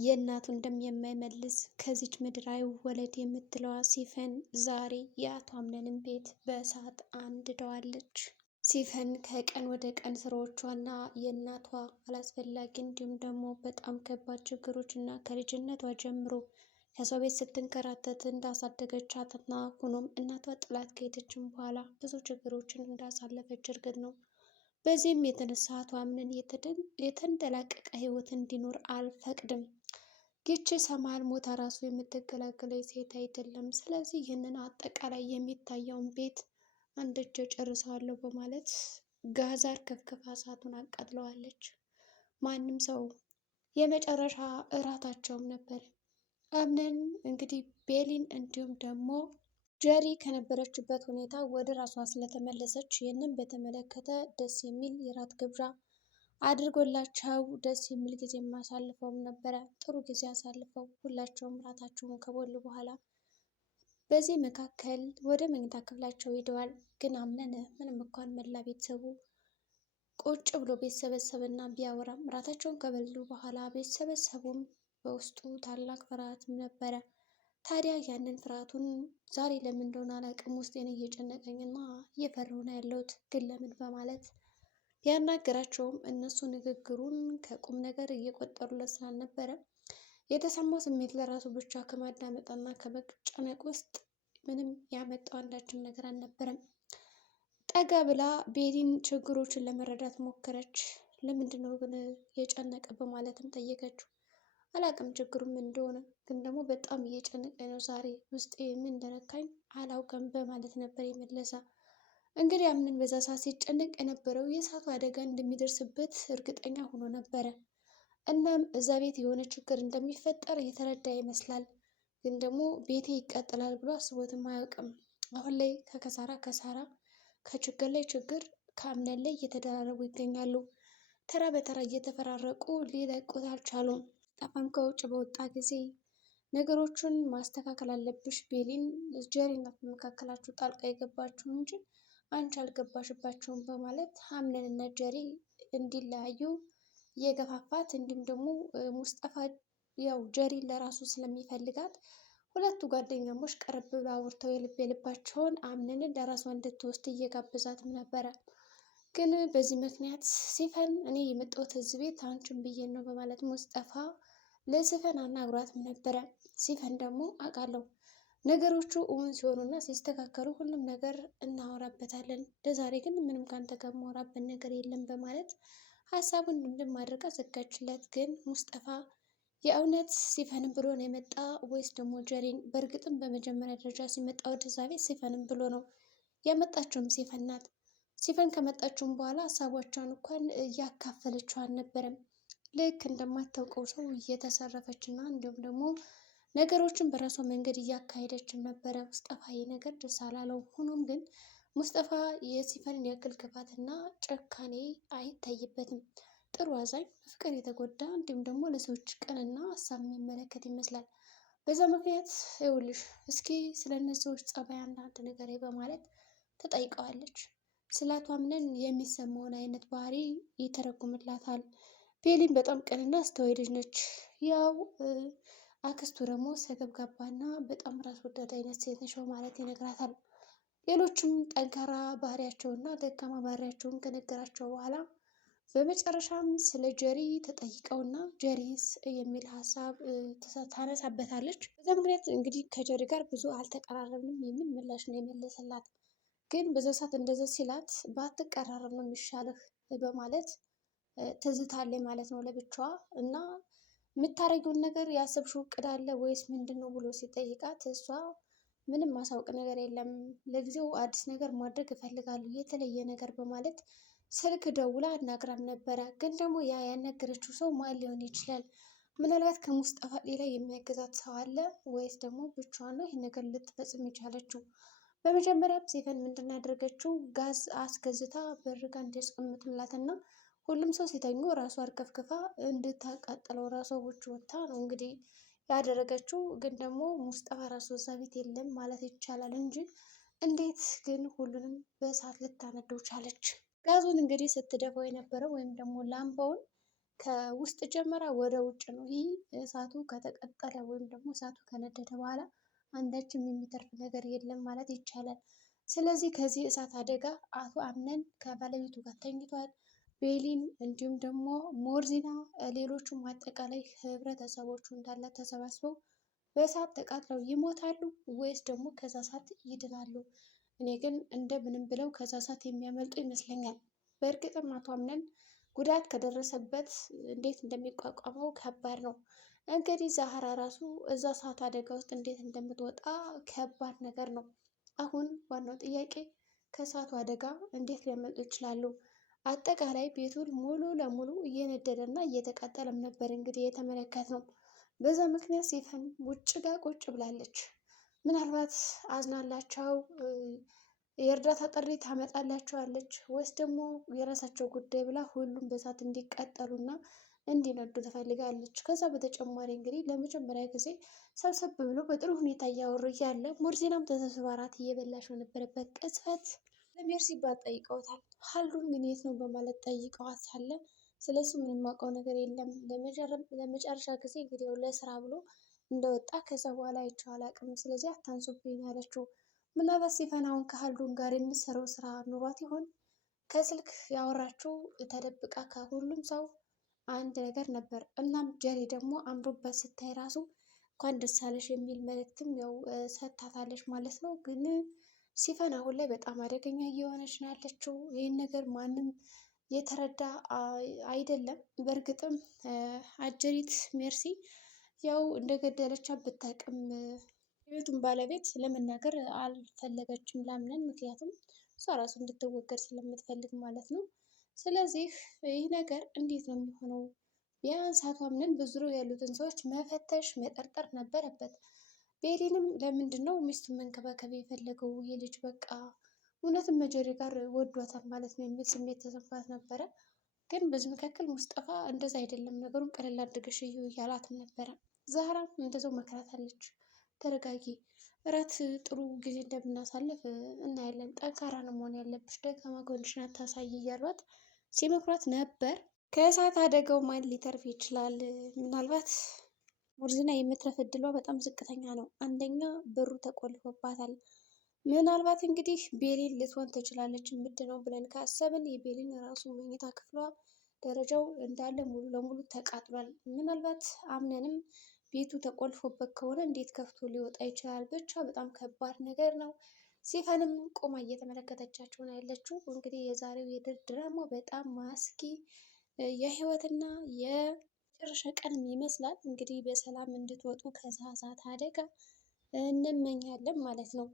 የእናቱን ደም የማይመልስ ከዚች ምድር አይወለድ የምትለዋ ሲፈን ዛሬ የአቶ አምነንን ቤት በእሳት አንድደዋለች። ሲፈን ከቀን ወደ ቀን ስራዎቿና የእናቷ አላስፈላጊ እንዲሁም ደግሞ በጣም ከባድ ችግሮች እና ከልጅነቷ ጀምሮ ከሰው ቤት ስትንከራተት እንዳሳደገቻትና ሆኖም እናቷ ጥላት ከሄደችም በኋላ ብዙ ችግሮችን እንዳሳለፈች እርግጥ ነው። በዚህም የተነሳ አቶ አምነን የተንደላቀቀ ህይወት እንዲኖር አልፈቅድም። ይቺ ሰማል ሞታ ራሱ የምትገላገለው ሴት አይደለም። ስለዚህ ይህንን አጠቃላይ የሚታየውን ቤት አንድ እጅ ጨርሰዋለሁ በማለት ጋዛር ከፍክፋ እሳቱን አቃጥለዋለች። ማንም ሰው የመጨረሻ እራታቸውም ነበር። አምነን እንግዲህ ቤሊን እንዲሁም ደግሞ ጀሪ ከነበረችበት ሁኔታ ወደ ራሷ ስለተመለሰች ይህንን በተመለከተ ደስ የሚል የራት ግብዣ አድርጎላቸው ደስ የሚል ጊዜ አሳልፈውም ነበረ። ጥሩ ጊዜ አሳልፈው ሁላቸውም ራታቸውን ከበሉ በኋላ በዚህ መካከል ወደ መኝታ ክፍላቸው ሄደዋል። ግን አምነን ምንም እንኳን መላ ቤተሰቡ ቁጭ ብሎ ቤተሰበሰብና ቢያወራም ራታቸውን ከበሉ በኋላ ቤተሰበሰቡም በውስጡ ታላቅ ፍርሃትም ነበረ። ታዲያ ያንን ፍርሃቱን ዛሬ ለምን እንደሆነ አላውቅም ውስጤን እየጨነቀኝና እየፈራሁ ነው ያለሁት ግን ለምን በማለት ያናገራቸውም እነሱ ንግግሩን ከቁም ነገር እየቆጠሩለት ስላልነበረ የተሰማው ስሜት ለራሱ ብቻ ከማዳመጥና ከመጨነቅ ውስጥ ምንም ያመጣው አንዳችም ነገር አልነበረም። ጠጋ ብላ ቤሊን ችግሮችን ለመረዳት ሞከረች። ለምንድን ነው ግን የጨነቀ በማለትም ጠየቀችው። አላቅም ችግሩም እንደሆነ ግን ደግሞ በጣም እየጨነቀኝ ነው ዛሬ ውስጤ ምን እንደነካኝ አላውቅም በማለት ነበር የመለሰ። እንግዲህ አምነን በዛ ሰዓት ሲጨነቅ የነበረው የእሳቱ አደጋ እንደሚደርስበት እርግጠኛ ሆኖ ነበረ። እናም እዛ ቤት የሆነ ችግር እንደሚፈጠር የተረዳ ይመስላል። ግን ደግሞ ቤቴ ይቃጠላል ብሎ አስቦትም አያውቅም። አሁን ላይ ከከሳራ ከሳራ ከችግር ላይ ችግር ከአምነን ላይ እየተደራረቡ ይገኛሉ። ተራ በተራ እየተፈራረቁ ሊለቁት አልቻሉም። ጠፋም ከውጭ በወጣ ጊዜ ነገሮችን ማስተካከል አለብሽ ቤሊን፣ ጀሪ ናት በመካከላችሁ ጣልቃ የገባችሁ እንጂ አንቺ አልገባሽባቸውም በማለት አምነን እና ጀሪ እንዲለያዩ የገፋፋት እንዲሁም ደግሞ ሙስጠፋ ያው ጀሪ ለራሱ ስለሚፈልጋት ሁለቱ ጓደኛሞች ቀረብ ብለው አውርተው የልብ የልባቸውን አምነንን ለራሷ እንድትወስድ እየጋበዛትም ነበረ። ግን በዚህ ምክንያት ሲፈን እኔ የመጣሁት እዚህ ቤት አንቺን ብዬ ነው በማለት ሙስጠፋ ለሲፈን አናግሯትም ነበረ። ሲፈን ደግሞ አውቃለሁ ነገሮቹ እውን ሲሆኑና ሲስተካከሉ ሁሉም ነገር እናወራበታለን፣ ለዛሬ ግን ምንም ካንተ ጋር ማወራበት ነገር የለም በማለት ሀሳቡን እንድም አድርጋ ዘጋችለት። ግን ሙስጠፋ የእውነት ሲፈንም ብሎ ነው የመጣ ወይስ ደግሞ ጀሪን? በእርግጥም በመጀመሪያ ደረጃ ሲመጣ ወደዛ ቤት ሲፈንም ብሎ ነው ያመጣችውም ሲፈን ናት። ሲፈን ከመጣችውም በኋላ ሀሳቦቿን እንኳን እያካፈለችው አልነበረም። ልክ እንደማታውቀው ሰው እየተሰረፈች እና እንዲሁም ደግሞ ነገሮችን በራሷ መንገድ እያካሄደችም ነበረ። ሙስጠፋ ይህ ነገር ደስ አላለው። ሆኖም ግን ሙስጠፋ የሲፈንን ያክል ክፋትና ጭካኔ አይታይበትም። ጥሩ አዛኝ፣ በፍቅር የተጎዳ እንዲሁም ደግሞ ለሰዎች ቅንና ሀሳብ የሚመለከት ይመስላል። በዛ ምክንያት ይኸውልሽ እስኪ ስለ እነዚህ ሰዎች ጸባይ አንዳንድ ነገር በማለት ተጠይቀዋለች። ስለ አቶ አምነን የሚሰማውን አይነት ባህሪ ይተረጉምላታል። ቤሊን በጣም ቅንና አስተዋይ ልጅ ነች። ያው አክስቱ ደግሞ ሰገብጋባና በጣም ራስ ወዳድ አይነት ሴት ነች ማለት ይነግራታል። ሌሎችም ጠንካራ ባህሪያቸውና ደካማ ባህሪያቸውን ከነገራቸው በኋላ በመጨረሻም ስለ ጀሪ ተጠይቀውና ጀሪስ የሚል ሀሳብ ታነሳበታለች። በዛ ምክንያት እንግዲህ ከጀሪ ጋር ብዙ አልተቀራረብንም የሚል ምላሽ ነው የመለሰላት። ግን በዛ ሰዓት እንደዛ ሲላት ባትቀራረብ ነው የሚሻልህ በማለት ትዝታለች ማለት ነው ለብቻዋ። እና የምታረጊውን ነገር ያሰብሽው እቅድ አለ ወይስ ምንድን ነው ብሎ ሲጠይቃት እሷ ምንም ማሳወቅ ነገር የለም፣ ለጊዜው አዲስ ነገር ማድረግ እፈልጋለሁ የተለየ ነገር በማለት ስልክ ደውላ አናግራም ነበረ። ግን ደግሞ ያ ያናገረችው ሰው ማን ሊሆን ይችላል? ምናልባት ከሙስጠፋ ሌላ የሚያገዛት ሰው አለ ወይስ ደግሞ ብቻዋን ነው ይህን ነገር ልትፈጽም የቻለችው? በመጀመሪያም ሲፈን ምንድን ያደረገችው ጋዝ አስገዝታ በርጋ እንዲያስቀምጡላትና ሁሉም ሰው ሲተኙ ራሷ አርከፍክፋ እንድታቃጥለው ራሷ ውጭ ወጥታ ነው እንግዲህ ያደረገችው። ግን ደግሞ ሙስጠፋ ራሱ እዛ ቤት የለም ማለት ይቻላል እንጂ እንዴት ግን ሁሉንም በእሳት ልታነደው ቻለች? ጋዙን እንግዲህ ስትደፋው የነበረው ወይም ደግሞ ላምባውን ከውስጥ ጀመራ ወደ ውጭ ነው። ይህ እሳቱ ከተቀጠለ ወይም ደግሞ እሳቱ ከነደደ በኋላ አንዳችም የሚተርፍ ነገር የለም ማለት ይቻላል። ስለዚህ ከዚህ እሳት አደጋ አቶ አምነን ከባለቤቱ ጋር ተኝቷል። ቤሊን እንዲሁም ደግሞ ሞርዚና ሌሎቹም አጠቃላይ ህብረተሰቦቹ እንዳለ ተሰባስበው በእሳት ተቃጥለው ይሞታሉ ወይስ ደግሞ ከዛ እሳት ይድናሉ? እኔ ግን እንደምንም ብለው ከዛ እሳት የሚያመልጡ ይመስለኛል። በእርግጥም አቶ አምነን ጉዳት ከደረሰበት እንዴት እንደሚቋቋመው ከባድ ነው። እንግዲህ ዛህራ ራሱ እዛ እሳት አደጋ ውስጥ እንዴት እንደምትወጣ ከባድ ነገር ነው። አሁን ዋናው ጥያቄ ከእሳቱ አደጋ እንዴት ሊያመልጡ ይችላሉ? አጠቃላይ ቤቱን ሙሉ ለሙሉ እየነደደ እና እየተቃጠለም ነበር እንግዲህ የተመለከትነው። በዛ ምክንያት ሲፈን ውጭ ጋር ቁጭ ብላለች። ምናልባት አዝናላቸው የእርዳታ ጥሪ ታመጣላቸዋለች ወይስ ደግሞ የራሳቸው ጉዳይ ብላ ሁሉም በእሳት እንዲቃጠሉ እና እንዲነዱ ትፈልጋለች። ከዛ በተጨማሪ እንግዲህ ለመጀመሪያ ጊዜ ሰብሰብ ብሎ በጥሩ ሁኔታ እያወሩ እያለ ሞርዚናም ተሰብስባ እራት እየበላች በነበረበት ቅጽበት ለሜርሲ ሲባል ጠይቀውታል። ሀሉን ግን የት ነው በማለት ጠይቀዋት ሳለ ስለሱ ምንም አውቀው ነገር የለም፣ ለመጨረሻ ጊዜ እንግዲህ ለስራ ብሎ እንደወጣ ከዛ በኋላ አይቼው አላውቅም፣ ስለዚህ አታንሱብኝ ያለችው። ምናልባት ሲፈን አሁን ከሀሉን ጋር የምትሰራው ስራ ኑሯት ይሆን? ከስልክ ያወራችው ተደብቃ ከሁሉም ሰው አንድ ነገር ነበር። እናም ጀሪ ደግሞ አምሮበት ስታይ ራሱ እንኳን ደስ አለሽ የሚል መልእክትም ያው ሰጥታታለች ማለት ነው። ግን ሲፈን አሁን ላይ በጣም አደገኛ እየሆነች ነው ያለችው። ይህን ነገር ማንም የተረዳ አይደለም። በእርግጥም አጀሪት ሜርሲ ያው እንደገደለቻት ብታውቅም የቤቱን ባለቤት ለመናገር አልፈለገችም ላምነን፣ ምክንያቱም እሷ ራሱ እንድትወገድ ስለምትፈልግ ማለት ነው። ስለዚህ ይህ ነገር እንዴት ነው የሚሆነው? ቢያንስ አቶ አምነን በዙሪያው ያሉትን ሰዎች መፈተሽ መጠርጠር ነበረበት። ቤሊንም ለምንድን ነው ሚስቱን መንከባከብ የፈለገው? የልጅ በቃ እውነትም መጀሪ ጋር ወዷታል ማለት ነው የሚል ስሜት ተሰምቷት ነበረ። ግን በዚህ መካከል ሙስጠፋ እንደዛ አይደለም ነገሩን ቀለል አድርገሽ እዩ እያላትም ነበረ። ዛህራም እንደዛው መክራታለች። ተረጋጊ፣ እራት ጥሩ ጊዜ እንደምናሳልፍ እናያለን፣ ጠንካራ ነው መሆን ያለብሽ፣ ደካማ ጎንሽን አታሳይ እያሏት ሲመክሯት ነበር። ከእሳት አደጋው ማን ሊተርፍ ይችላል? ምናልባት ሞርዚና የመትረፍ እድሏ በጣም ዝቅተኛ ነው። አንደኛ በሩ ተቆልፎባታል። ምናልባት እንግዲህ ቤሊን ልትሆን ትችላለች የምድነው ብለን ካሰብን የቤሊን ራሱ መኝታ ክፍሏ ደረጃው እንዳለ ሙሉ ለሙሉ ተቃጥሏል። ምናልባት አምነንም ቤቱ ተቆልፎበት ከሆነ እንዴት ከፍቶ ሊወጣ ይችላል? ብቻ በጣም ከባድ ነገር ነው። ሲፈንም ቆማ እየተመለከተቻቸው ነው ያለችው። እንግዲህ የዛሬው የድር ድራማ በጣም ማስኪ የህይወትና የመጨረሻ ቀንም ይመስላል። እንግዲህ በሰላም እንድትወጡ ከዛ እሳት አደጋ እንመኛለን ማለት ነው።